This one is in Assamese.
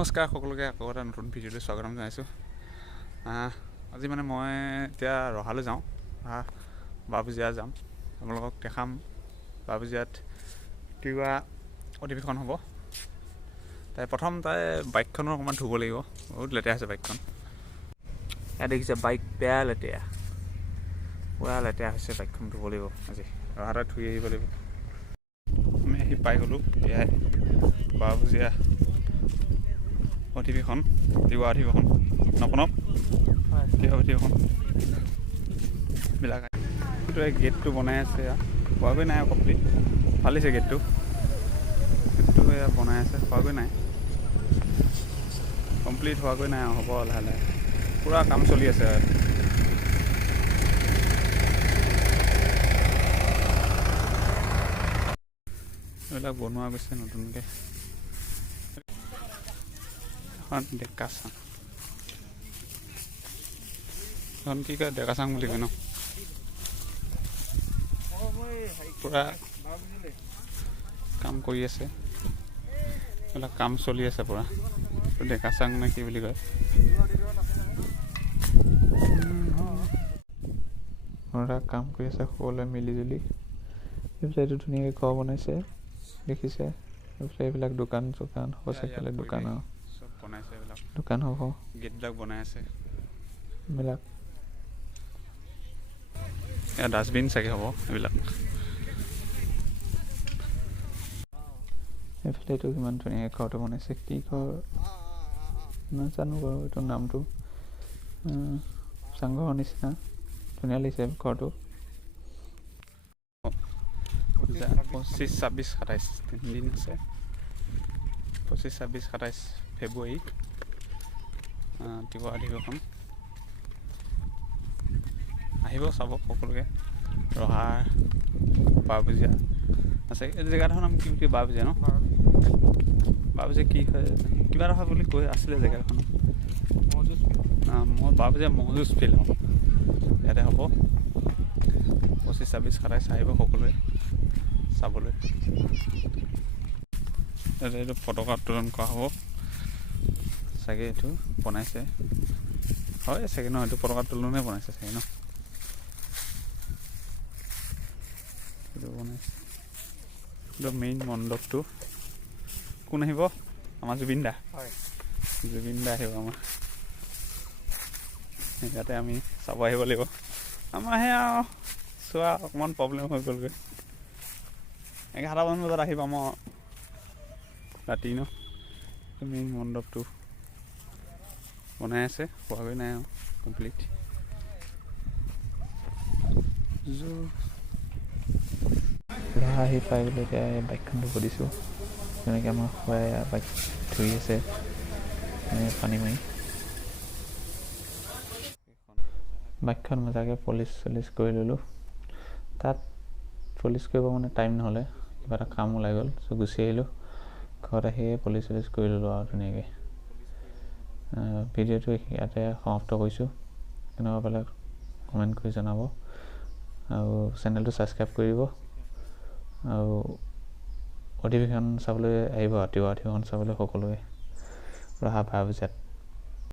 নমস্কাৰ সকলোকে আকৌ এটা নতুন ভিডিঅ'লৈ স্বাগতম জনাইছোঁ। আজি মানে মই এতিয়া ৰহালৈ যাওঁ, বাবুজিয়া যাম, আপোনালোকক দেখাম বাবুজিয়াত তিৱা অধিৱেশন হ'ব। প্ৰথম বাইকখনো অকণমান ধুব লাগিব, বহুত লেতেৰা হৈছে বাইকখন। ইয়াত দেখিছে বাইক বেয়া লেতেৰা, পূৰা লেতেৰা হৈছে, বাইকখন ধুব লাগিব আজি, ৰহাতে ধুই আহিব লাগিব। আমি আহি পাই গ'লোঁ, এয়াই বাবুজিয়া অধিৱেশন, তিৱা অধিৱেশন, নপনক তিৱা অধিৱেশন বিলাক। গেটটো বনাই আছে, হোৱাগৈ নাই কমপ্লিট, ফালিছে গেটটো এয়া বনাই আছে, হোৱাগৈ নাই কমপ্লিট, হোৱাগৈ নাই, হ'ব লাহে লাহে, পূৰা কাম চলি আছে। এইবিলাক বনোৱা গৈছে নতুনকৈ, ডেকাচাং, এখন কি কয় ডেকাচাং বুলি কয় ন, পূৰা কাম কৰি আছে, এইবিলাক কাম চলি আছে পূৰা, ডেকাচাং নে কি বুলি কয়। পূৰা কাম কৰি আছে সকলোৱে মিলি জুলি। এইফালে এইটো ধুনীয়াকৈ ঘৰ বনাইছে, দেখিছে, এইফালে এইবিলাক দোকান চোকান হ'ব, চাইকেলে দোকান আৰু চব বনাইছে, এইবিলাক দোকান হ'ব, গেটবিলাক বনাই আছে, এইবিলাক ডাষ্টবিন চাগে হ'ব এইবিলাক। এইফালে এইটো কিমান ধুনীয়াকৈ ঘৰটো বনাইছে, কি ঘৰ নাজানো বাৰু এইটো নামটো, চাংঘৰৰ নিচিনা ধুনীয়া লাগিছে ঘৰটো। 25, 26, 27 তিনিদিন আছে, 25, 26, 27 ফেব্ৰুৱাৰী তিৱা অধিৱেশন। আহিব চাব সকলোকে, ৰহাৰ বাবুজিয়া আছে, এই জেগাডোখৰ নাম কি বুলি বাবুজিয়া ন, বাবুজিয়া কি হয় কিবা এটা বুলি কৈ আছিলে জেগাখন, মই বাবুজিয়া মহজুজ ফিল্ড হ'ব, ইয়াতে হ'ব 25, 26, 27 আহিব সকলোৱে চাবলৈ। এইটো পতাকা উত্তোলন কৰা হ'ব চাগে, এইটো বনাইছে হয় চাগে ন, এইটো পতাকা উত্তোলনে বনাইছে চাগে ন, এইটো বনাইছে। এইটো মেইন মণ্ডপটো, কোন আহিব, আমাৰ জুবিন দা, জুবিন দা আহিব আমাৰ ইয়াতে, আমি চাব আহিব লাগিব। আমাৰহে আৰু চোৱা অকণমান প্ৰব্লেম হৈ গ'লগৈ, 11টামান বজাত আহি পাম আৰু ৰাতি ন। মেইন মণ্ডপটো বনাই আছে, হোৱাগৈ নাই আৰু কমপ্লিট। আহি পাই গ'লোঁ, এতিয়া বাইকখন ধুব দিছোঁ, যেনেকৈ আমাৰ খুৱাই বাইক ধুই আছে পানী মাৰি। বাইকখন মজাকৈ পলিচ চলিচ কৰি ল'লোঁ, তাত পলিচ কৰিব মানে টাইম নহ'লে, কিবা এটা কাম ওলাই গ'ল, চ' গুচি আহিলোঁ। ঘৰত আহিয়ে পলিচ চলিচ কৰি ল'লোঁ আৰু ধুনীয়াকৈ। ভিডিঅ'টো ইয়াতে সমাপ্ত কৰিছোঁ, কেনেকুৱা পালে কমেণ্ট কৰি জনাব, আৰু চেনেলটো ছাবস্ক্ৰাইব কৰিব, আৰু অধিৱেশন চাবলৈ আহিব, তিৱা অধিৱেশন চাবলৈ সকলোৱে ৰহা বাবুজিয়াত।